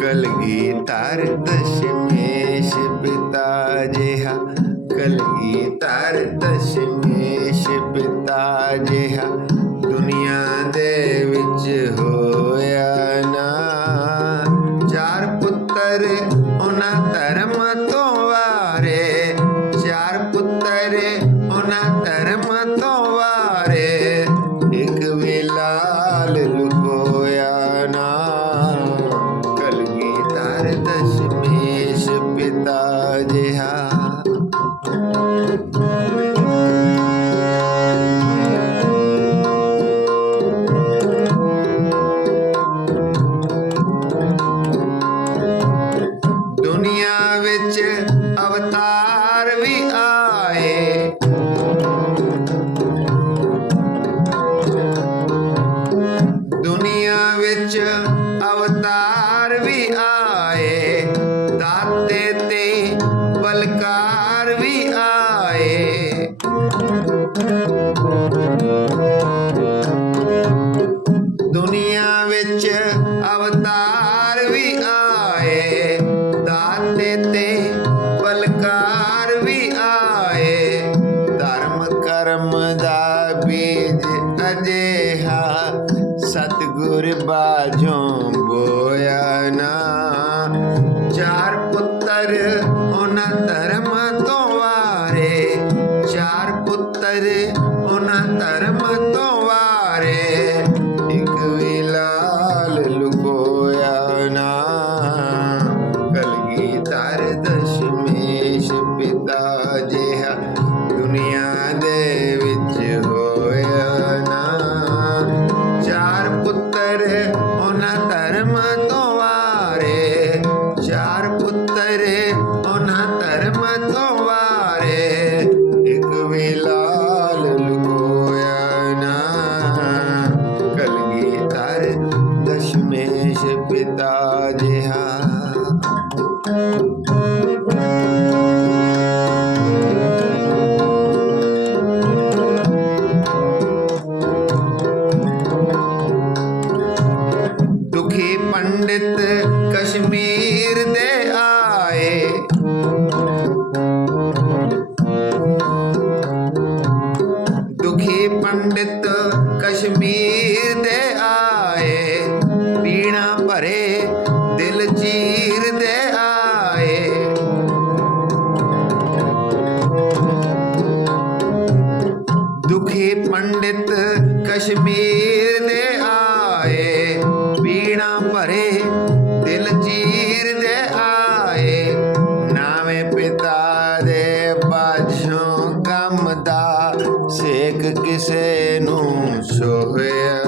ਕਲਗੀ ਤਰ ਦਸ਼ਮੇਸ਼ ਪਿਤਾ ਜਿਹਾ। ਕਲਗੀ ਤਰ ਦਸ਼ਮੇਸ਼ ਪਿਤਾ ਜਿਹਾ। ਦੁਨੀਆ ਦੇ ਵਿੱਚ ਹੋਇਆ ਨਾ। ਚਾਰ ਪੁੱਤਰ ਉਹਨਾਂ ਧਰਮ ਤੋਂ ਵਾਰੇ। ਚਾਰ ਪੁੱਤਰ ਉਹਨਾਂ ਧਰਮ ਪਿਤਾ ਦੁਨੀਆ ਵਿੱਚ ਅਵਤਾਰ ਵੀ ਆਏ, ਦਾਤੇ ਤੇ ਬਲਕਾਰ ਵੀ ਆਏ। ਧਰਮ ਕਰਮ ਦਾ ਬੀਜ ਅਜੇਹਾ, ਸਤਿਗੁਰ ਬਾਝੋਂ ਬੋਇਆ ਨਾ। ਚਾਰ ਪੁੱਤਰ, ਉਹਨਾਂ ਧਰਮ ਕਸ਼ਮੀਰ ਦੇ ਆਏ। ਦੁਖੀ ਪੰਡਿਤ ਕਸ਼ਮੀਰ ਦੇ ਆਏ। ਪੀਣਾ ਭਰੇ ਦਿਲ ਚੀਰ ਦੇ ਆਏ। ਦੁਖੀ ਪੰਡਿਤ ਕਸ਼ਮੀਰ ਦੇ ਕਿਸੇ ਨੂੰ ਸ਼ੋਇਆ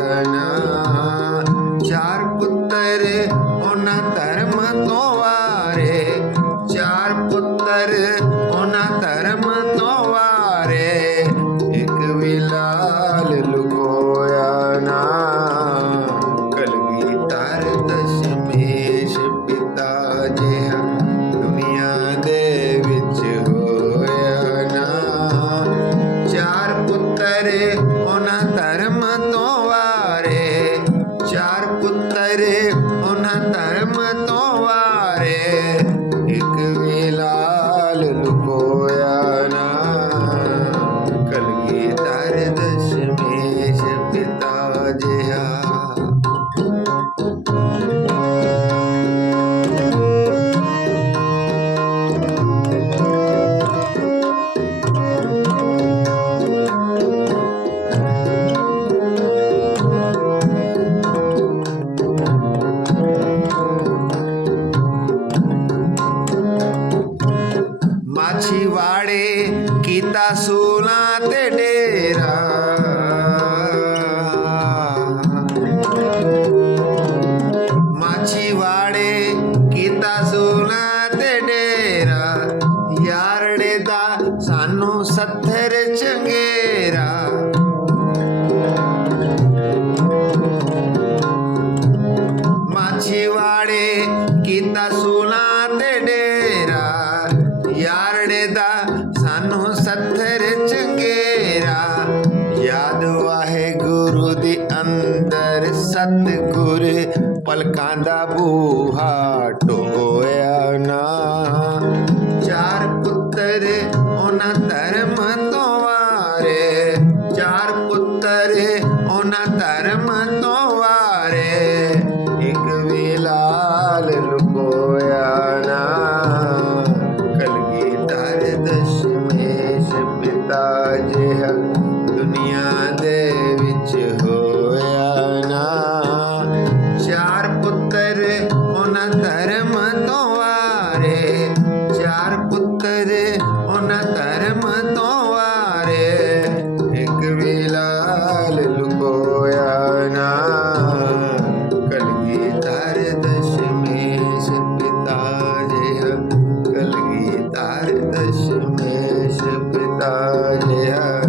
ਪੁੱਤਰ ਸੱਥਰ ਚੰਗੇਰਾ। ਯਾਦ ਵਾਹਿਗੁਰੂ ਦੇ ਅੰਦਰ ਸਤਿਗੁਰ ਪਲਕਾਂ ਦਾ ਬੂਹਾ ਟੋਇਆ। ਜਿਹਾ